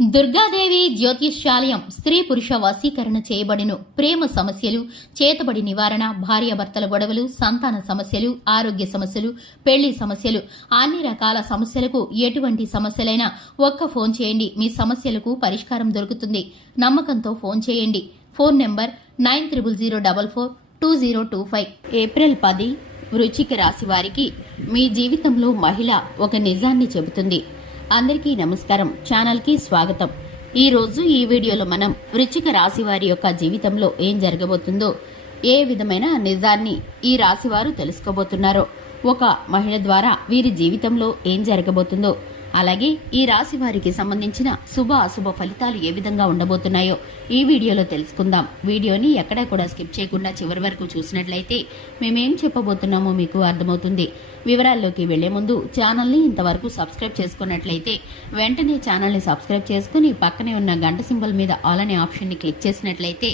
దుర్గాదేవి జ్యోతిష్యాలయం స్త్రీ పురుష వశీకరణ చేయబడిను. ప్రేమ సమస్యలు, చేతబడి నివారణ, భార్యాభర్తల గొడవలు, సంతాన సమస్యలు, ఆరోగ్య సమస్యలు, పెళ్లి సమస్యలు, అన్ని రకాల సమస్యలకు ఎటువంటి సమస్యలైనా ఒక్క ఫోన్ చేయండి. మీ సమస్యలకు పరిష్కారం దొరుకుతుంది. నమ్మకంతో ఫోన్ చేయండి. Phone number 9000442025. ఏప్రిల్ 10 వృశ్చిక రాశి వారికి మీ జీవితంలో మహిళ ఒక నిజాన్ని చెబుతుంది. అందరికీ నమస్కారం. ఛానల్ కి స్వాగతం. ఈ రోజు ఈ వీడియోలో మనం వృశ్చిక రాశి వారి యొక్క జీవితంలో ఏం జరగబోతుందో, ఏ విధమైన నిజాన్ని ఈ రాశి వారు తెలుసుకోబోతున్నారో, ఒక మహిళ ద్వారా వీరి జీవితంలో ఏం జరగబోతుందో, అలాగే ఈ రాశి వారికి సంబంధించిన శుభ అశుభ ఫలితాలు ఏ విధంగా ఉండబోతున్నాయో ఈ వీడియోలో తెలుసుకుందాం. వీడియోని ఎక్కడా కూడా స్కిప్ చేయకుండా చివరి వరకు చూసినట్లయితే మేమేం చెప్పబోతున్నామో మీకు అర్థమవుతుంది. వివరాల్లోకి వెళ్లే ముందు ఛానల్ని ఇంతవరకు సబ్స్క్రైబ్ చేసుకున్నట్లయితే వెంటనే ఛానల్ని సబ్స్క్రైబ్ చేసుకుని పక్కనే ఉన్న గంట సింబల్ మీద ఆల్ అనే ఆప్షన్ని క్లిక్ చేసినట్లయితే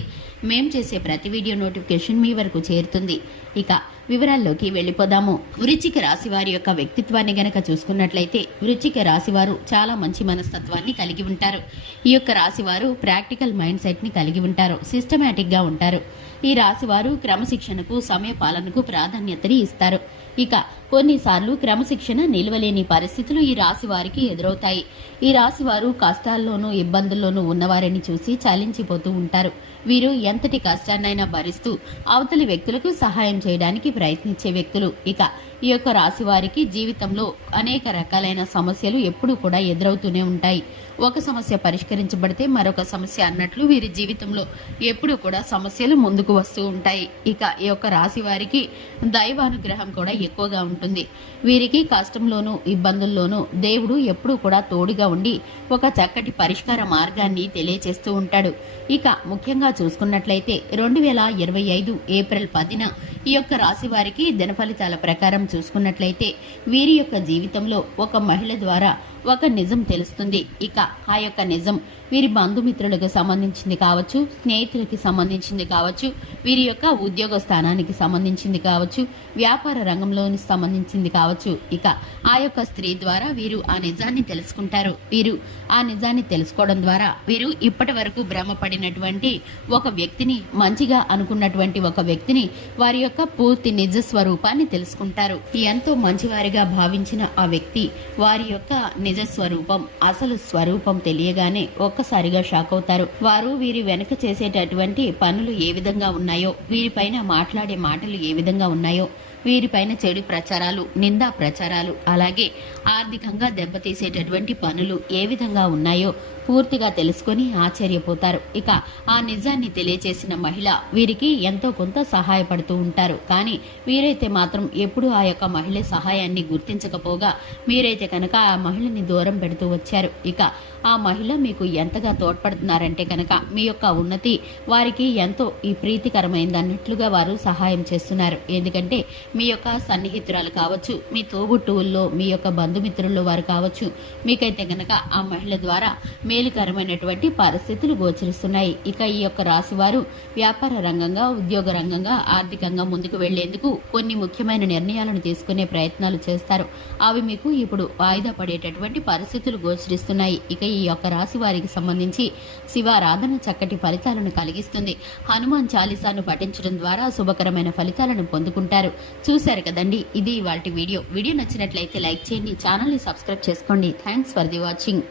మేం చేసే ప్రతి వీడియో నోటిఫికేషన్ మీ వరకు చేరుతుంది. ఇక వివరాల్లోకి వెళ్లిపోదాము. వృశ్చిక రాశి వారి యొక్క వ్యక్తిత్వాన్ని గనక చూసుకున్నట్లయితే వృశ్చిక రాశి వారు చాలా మంచి మనస్తత్వాన్ని కలిగి ఉంటారు. ఈ యొక్క రాశి వారు ప్రాక్టికల్ మైండ్ సెట్ ని కలిగి ఉంటారు. సిస్టమేటిక్ గా ఉంటారు. ఈ రాశి వారు క్రమశిక్షణకు, సమయ పాలనకు ప్రాధాన్యతని ఇస్తారు. ఇక కొన్నిసార్లు క్రమశిక్షణ నిలవలేని పరిస్థితులు ఈ రాశి వారికి ఎదురవుతాయి. ఈ రాశి వారు కష్టాల్లోనూ ఇబ్బందుల్లోనూ ఉన్నవారిని చూసి చలించిపోతూ ఉంటారు. వీరు ఎంతటి కష్టాన్నైనా భరిస్తూ అవతలి వ్యక్తులకు సహాయం చేయడానికి ప్రయత్నించే వ్యక్తులు. ఇక ఈ యొక్క రాశి వారికి జీవితంలో అనేక రకాలైన సమస్యలు ఎప్పుడూ కూడా ఎదురవుతూనే ఉంటాయి. ఒక సమస్య పరిష్కరించబడితే మరొక సమస్య అన్నట్లు వీరి జీవితంలో ఎప్పుడూ కూడా సమస్యలు ముందుకు వస్తూ ఉంటాయి. ఇక ఈ యొక్క రాశి వారికి దైవానుగ్రహం కూడా ఎక్కువగా ఉంటుంది. వీరికి కష్టంలోనూ ఇబ్బందుల్లోనూ దేవుడు ఎప్పుడూ కూడా తోడుగా ఉండి ఒక చక్కటి పరిష్కార మార్గాన్ని తెలియచేస్తూ ఉంటాడు. ఇక ముఖ్యంగా చూసుకున్నట్లయితే 2025 ఏప్రిల్ 10న ఈ యొక్క రాశి వారికి దిన ఫలితాల ప్రకారం చూసుకున్నట్లయితే వీరి యొక్క జీవితంలో ఒక మహిళ ద్వారా ఒక నిజం తెలుస్తుంది. ఇక ఆ యొక్క నిజం వీరి బంధుమిత్రులకు సంబంధించింది కావచ్చు, స్నేహితులకి సంబంధించింది కావచ్చు, వీరి యొక్క ఉద్యోగ స్థానానికి సంబంధించింది కావచ్చు, వ్యాపార రంగంలోని సంబంధించింది కావచ్చు. ఇక ఆ యొక్క స్త్రీ ద్వారా వీరు ఆ నిజాన్ని తెలుసుకుంటారు. వీరు ఆ నిజాన్ని తెలుసుకోవడం ద్వారా వీరు ఇప్పటి వరకు భ్రమపడినటువంటి ఒక వ్యక్తిని, మంచిగా అనుకున్నటువంటి ఒక వ్యక్తిని, వారి యొక్క పూర్తి నిజ స్వరూపాన్ని తెలుసుకుంటారు. ఎంతో మంచివారిగా భావించిన ఆ వ్యక్తి వారి యొక్క నిజ స్వరూపం, అసలు స్వరూపం తెలియగానే ఒక్కసారిగా షాక్ అవుతారు. వారు వీరి వెనుక చేసేటటువంటి పనులు ఏ విధంగా ఉన్నాయో, వీరిపైన మాట్లాడే మాటలు ఏ విధంగా ఉన్నాయో, వీరిపైన చెడు ప్రచారాలు, నిందా ప్రచారాలు, అలాగే ఆర్థికంగా దెబ్బతీసేటటువంటి పనులు ఏ విధంగా ఉన్నాయో పూర్తిగా తెలుసుకొని ఆశ్చర్యపోతారు. ఇక ఆ నిజాన్ని తెలియచేసిన మహిళ వీరికి ఎంతో కొంత సహాయపడుతూ ఉంటారు. కానీ వీరైతే మాత్రం ఎప్పుడూ ఆ యొక్క మహిళ సహాయాన్ని గుర్తించకపోగా మీరైతే కనుక ఆ మహిళని దూరం పెడుతూ వచ్చారు. ఇక ఆ మహిళ మీకు ఎంతగా తోడ్పడుతున్నారంటే కనుక మీ యొక్క ఉన్నతి వారికి ఎంతో ఈ ప్రీతికరమైంది అన్నట్లుగా వారు సహాయం చేస్తున్నారు. ఎందుకంటే మీ యొక్క సన్నిహితురాలు కావచ్చు, మీ తోబుట్టువుల్లో, మీ యొక్క బంధుమిత్రుల్లో వారు కావచ్చు, మీకైతే కనుక ఆ మహిళ ద్వారా మేలుకరమైనటువంటి పరిస్థితులు గోచరిస్తున్నాయి. ఇక ఈ యొక్క రాశి వారు వ్యాపార రంగంగా, ఉద్యోగ రంగంగా, ఆర్థికంగా ముందుకు వెళ్లేందుకు కొన్ని ముఖ్యమైన నిర్ణయాలను తీసుకునే ప్రయత్నాలు చేస్తారు. అవి మీకు ఇప్పుడు వాయిదా పడేటటువంటి పరిస్థితులు గోచరిస్తున్నాయి. ఇక ఈ యొక్క రాశి వారికి సంబంధించి శివారాధన చక్కటి ఫలితాలను కలిగిస్తుంది. హనుమాన్ చాలీసాను పఠించడం ద్వారా శుభకరమైన ఫలితాలను పొందుకుంటారు. చూశారు కదండి, ఇది ఇవాల్టి వీడియో. వీడియో నచ్చినట్లయితే లైక్ చేయండి, ఛానల్ని సబ్స్క్రైబ్ చేసుకోండి. Thanks for the watching.